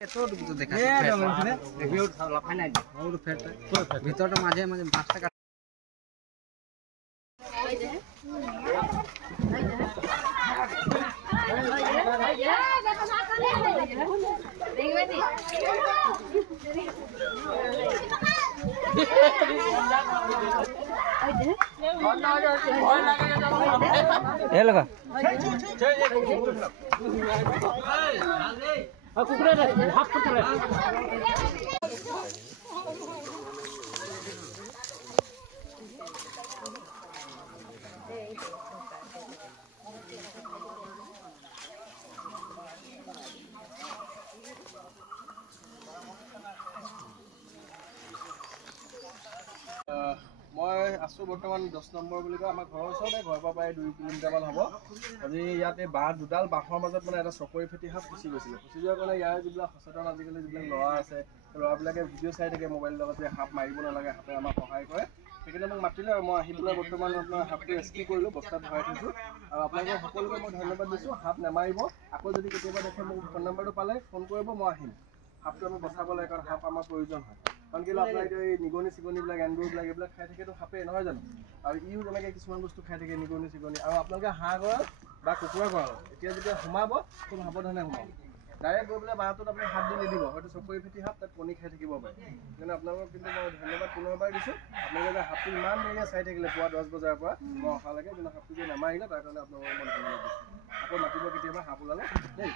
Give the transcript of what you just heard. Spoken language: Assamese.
ভিতৰটো মাজে মাজে 5 টাকা ए लगा कुकुरा हाफ कुकुरा মই আছো বৰ্তমান 10 নম্বৰ বুলি কয় আমাৰ ঘৰৰ ওচৰতে ঘৰৰ পৰা প্ৰায় 2 কিলোমিটাৰমান হ'ব। আজি ইয়াতে দুডাল বাঁহৰ মাজত মানে এটা চকৰি ফেটি সাপ ফুচি গৈছিলে। ফুচি যোৱাৰ কাৰণে ইয়াৰ যিবিলাক সচেতন আজিকালি যিবিলাক ল'ৰা আছে ল'ৰাবিলাকে ভিডিঅ' চাই থাকে মোবাইলৰ লগত যে সাপ মাৰিব নালাগে, সাপে আমাক সহায় কৰে। সেইকাৰণে মোক মাতিলে আৰু মই আহি পেলাই বৰ্তমান আপোনাৰ সাপটো ৰেস্কিউ কৰিলোঁ, বস্তাত ভৰাই থৈছোঁ। আৰু আপোনালোকক সকলোকে মই ধন্যবাদ দিছোঁ। সাপ নামাৰিব, আকৌ যদি কেতিয়াবা দেখে মোক ফোন নম্বৰটো পালে ফোন কৰিব, মই আহিম। সাপটো আমি বচাব লাগে কাৰণ সাপ আমাৰ প্ৰয়োজন হয়। কাৰণ কেলৈ আপোনাৰ এতিয়া এই নিগনি চিগনিবিলাক এন্দুৰবিলাক এইবিলাক খাই থাকেতো সাপে, নহয় জানো? আৰু ইও তেনেকৈ কিছুমান বস্তু খাই থাকে নিগনি চিগনি। আৰু আপোনালোকে হাঁহ গঁৰাল বা কুকুৰা গঁৰাল এতিয়া যেতিয়া সোমাব খুব সাৱধানে সোমাব। ডাইৰেক্ট গৈ পেলাই বাঁহটোত আপুনি হাত দি নিদিব, হয়তো চকৰি ফেটি সাপ তাত কণী খাই থাকিব পাৰে। সেইকাৰণে আপোনালোকক কিন্তু মই ধন্যবাদ পুনৰবাৰ দিছোঁ। আপোনালোকে সাপটো ইমান দেৰিকৈ চাই থাকিলে পুৱা 10 বজাৰ পৰা মই অহালৈকে, কিন্তু সাপটো যে নামাৰিলে তাৰ কাৰণে আপোনালোকক মই ধন্যবাদ দিছোঁ। আকৌ মাতিব কেতিয়াবা সাপ ওলালে দেই।